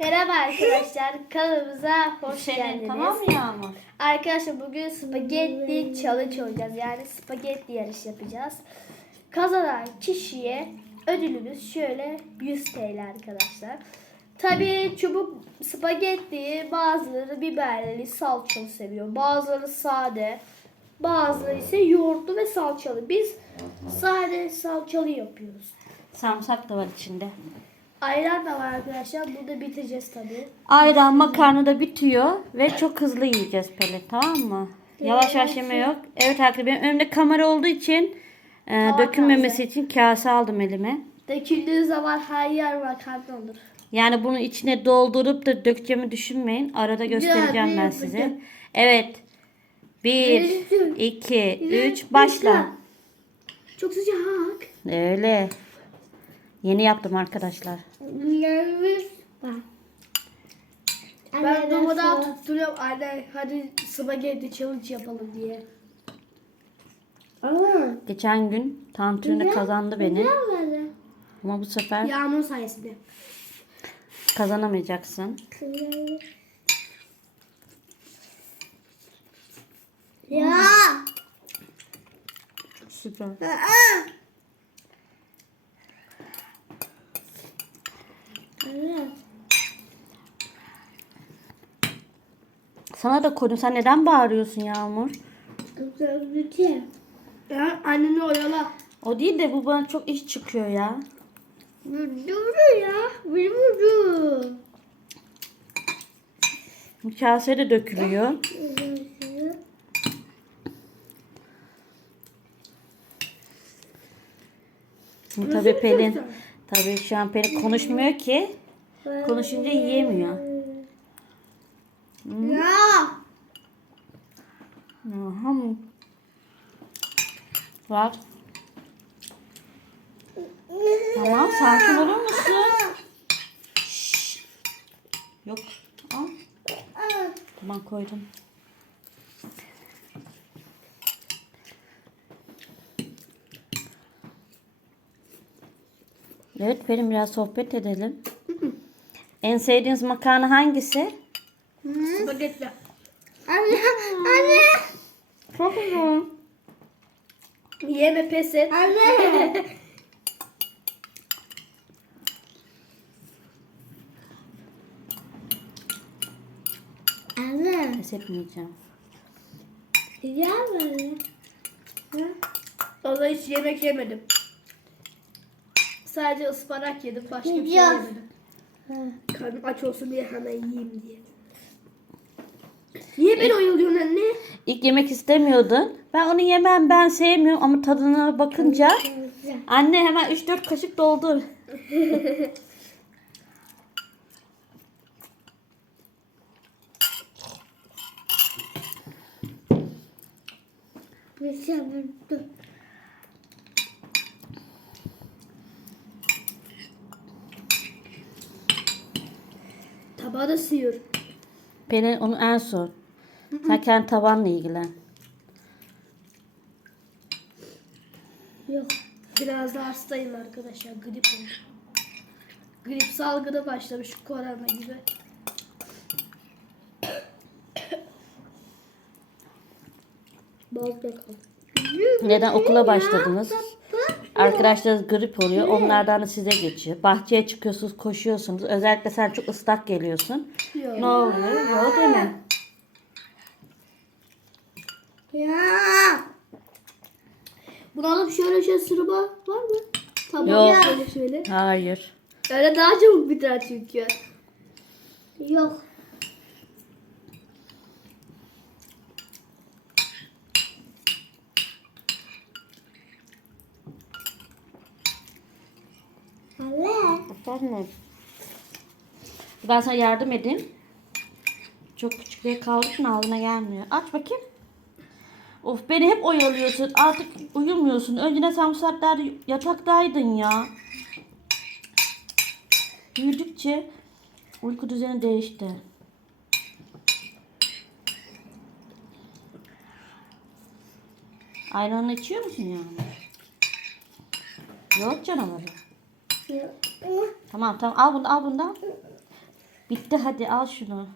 Merhaba arkadaşlar, kanalımıza hoş Senin geldiniz. tamam mı Yağmur? Arkadaşlar bugün spagetti challenge oynayacağız. Yani spagetti yarış yapacağız. Kazanan kişiye ödülümüz şöyle 100 TL arkadaşlar. Tabii çubuk spagetti bazıları biberli salçalı seviyor. Bazıları sade. Bazıları ise yoğurtlu ve salçalı. Biz sade salçalı yapıyoruz. Sarımsak da var içinde. Ayran da var arkadaşlar. Bunu da bitireceğiz tabii. Ayran makarna da bitiyor ve çok hızlı yiyeceğiz Pelin tamam mı? Yavaş yavaş yeme yok. Evet arkadaşlar benim önümde kamera olduğu için e, dökülmemesi için kase aldım elime. Döküldüğü zaman her yer makarna olur. Yani bunu içine doldurup da dökeceğimi düşünmeyin. Arada göstereceğim ben bir- size. Evet. Bir, Bir, iki, üç, başla. Çok sıcak. Öyle. Yeni yaptım arkadaşlar. Ben durmadan tutturuyorum anne hadi spagetti challenge yapalım diye. Geçen gün tantuni kazandı beni. Ama bu sefer Yağmur sayesinde. kazanamayacaksın. Ya. Süper. Sana da koydum. Sen neden bağırıyorsun Yağmur? Ya anneni oyala. O değil de bu bana çok iş çıkıyor ya. Dur ya. Benim ucum. Bu kase de dökülüyor. Tabii Pelin tabii şu an Pelin konuşmuyor ki. Konuşunca yiyemiyor. Ya. Aha. Var. Tamam sakin olur musun? Şşş. Yok. Al. Tamam koydum. Evet Pelin biraz sohbet edelim. en sevdiğiniz makarna hangisi? Spagetti. Anne. Anne. Çok uzun. Yeme pes et. Anne. Anne. Pes etmeyeceğim. Ya böyle. Valla hiç yemek yemedim. Sadece ıspanak yedim. Başka bir şey yemedim. Karnım aç olsun diye hemen yiyeyim diye. Niye beni oyalıyorsun anne? İlk yemek istemiyordun. Ben onu yemem ben sevmiyorum ama tadına bakınca anne hemen 3-4 kaşık doldur. Tabağı da sıyır. Pelin onu en son. Sen kendi tavanla ilgilen. Yok. Biraz da hastayım arkadaşlar. Grip oldu. Grip salgını başlamış korona gibi. Neden okula başladınız? Arkadaşlarınız grip oluyor. Onlardan da size geçiyor. Bahçeye çıkıyorsunuz, koşuyorsunuz. Özellikle sen çok ıslak geliyorsun. Yok. Ne oluyor? Yok deme. Ya. Bunu alıp şöyle şöyle sırma var mı? Tamam. Yok. Şöyle şöyle. Hayır. Öyle daha çabuk biter çünkü. Yok. Efendim? Ben sana yardım edeyim. Çok küçük bir kaldığı için ağzına gelmiyor. Aç bakayım. Of beni hep oyalıyorsun. Artık uyumuyorsun. Önceden sen bu saatlerde yataktaydın ya. Büyüdükçe uyku düzeni değişti. Ayranı içiyor musun ya? Yok canavarı. Tamam tamam al bunu al bundan. Bitti hadi al şunu.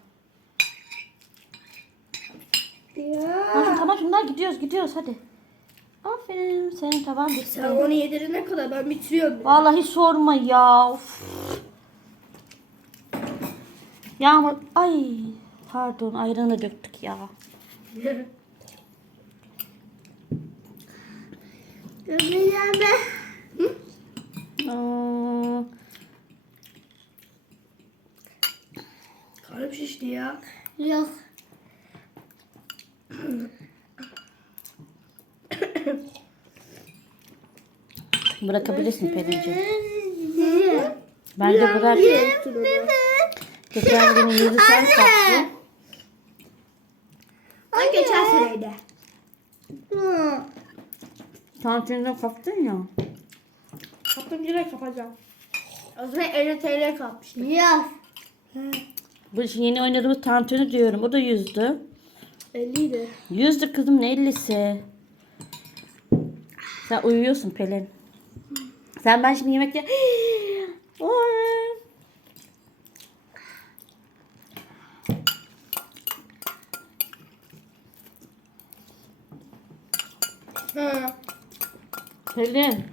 Ya. Şunlar gidiyoruz gidiyoruz hadi. Aferin senin taban bitti. Sen onu yedirene kadar ben bitiriyorum. Vallahi sorma ya. Of. Yağmur ay pardon ayranı döktük ya. Aa, Karnım şişti ya. Yok. Bırakabilirsin Pelin'ciğim. Bence bırak. Geçen gün yüzü sen sattın. O geçen seneydi. Tantuninden kaptın ya. Kaptım direkt kapatacağım. O zaman 50 TL kalmıştı. Yok. Bu yeni oynadığımız tantuni diyorum. O da yüzdü. 50 idi. Yüzdü kızım ne ellisi. Sen uyuyorsun Pelin. Sen ben şimdi yemek ye... Pelin.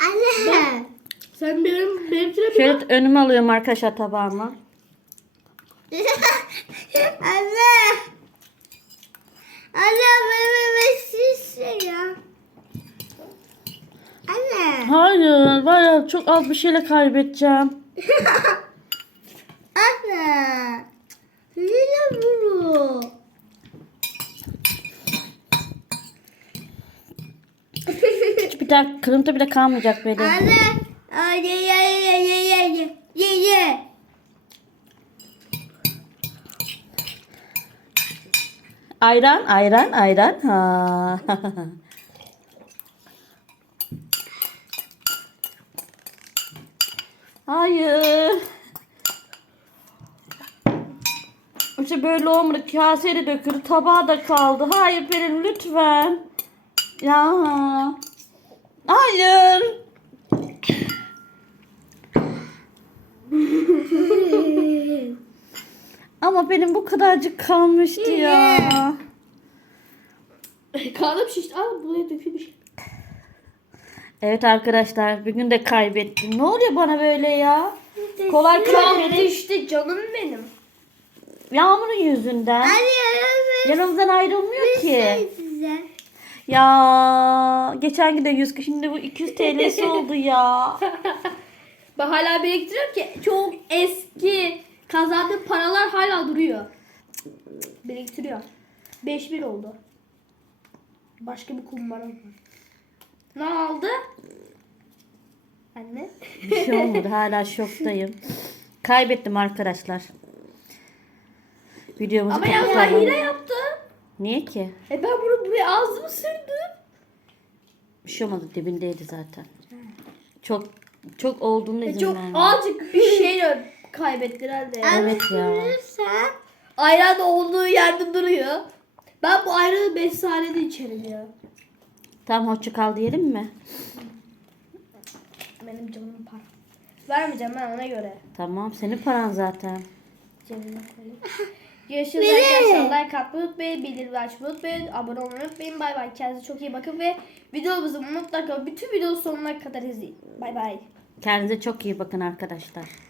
Anne. Sen benim benimkine bir Şöyle önüme alıyorum arkadaşlar tabağıma. Anne. Anne benim şişe ya. Anne. Hayır var ya çok az bir şeyle kaybedeceğim. Anne. Yine bunu. Hiç bir daha kırıntı bile kalmayacak Pelin. Anne. Anne ye ye ye ye ye ye ye. Ayran, ayran, ayran. Ha. Hayır. İşte böyle olmadı. Kaseye de döküldü. Tabağa da kaldı. Hayır Pelin lütfen. Ya. Hayır. Ama benim bu kadarcık kalmıştı ya. Karnım şişti. Al buraya dökülmüş. Evet arkadaşlar bugün de kaybettim. Ne oluyor bana böyle ya? Kolay Çok kaybedip düştü canım benim. yağmurun yüzünden. Yanımızdan ayrılmıyor ki. size. Ya geçen gün de 100 şimdi bu 200 TL'si oldu ya. Ben hala biriktiriyorum ki çok eski kazandığım paralar hala duruyor. Biriktiriyor. 5000 oldu. Başka bir kumbaram var. Ne oldu? Anne. Bir şey olmadı hala şoktayım. Kaybettim arkadaşlar. Videomuzu Ama ya kapatalım. hile yaptım. Niye ki? E ben bunu buraya ağzımı sürdüm. Bir şey olmadı dibindeydi zaten. Çok çok olduğunu E izin çok verme. azıcık bir şey kaybettin herhalde. Evet ya. Sen. Ayran olduğu yerde duruyor. Ben bu ayranı 5 saniyede içerim ya. Tamam hoşça kal diyelim mi? Benim canım para. Vermeyeceğim ben ona göre. Tamam senin paran zaten. Cebime koyayım. Görüşürüz arkadaşlar. Like atmayı unutmayın. Bildirim açmayı unutmayın. Abone olmayı unutmayın. Bay bay. Kendinize çok iyi bakın ve videomuzu mutlaka bütün video sonuna kadar izleyin. Bay bay. Kendinize çok iyi bakın arkadaşlar.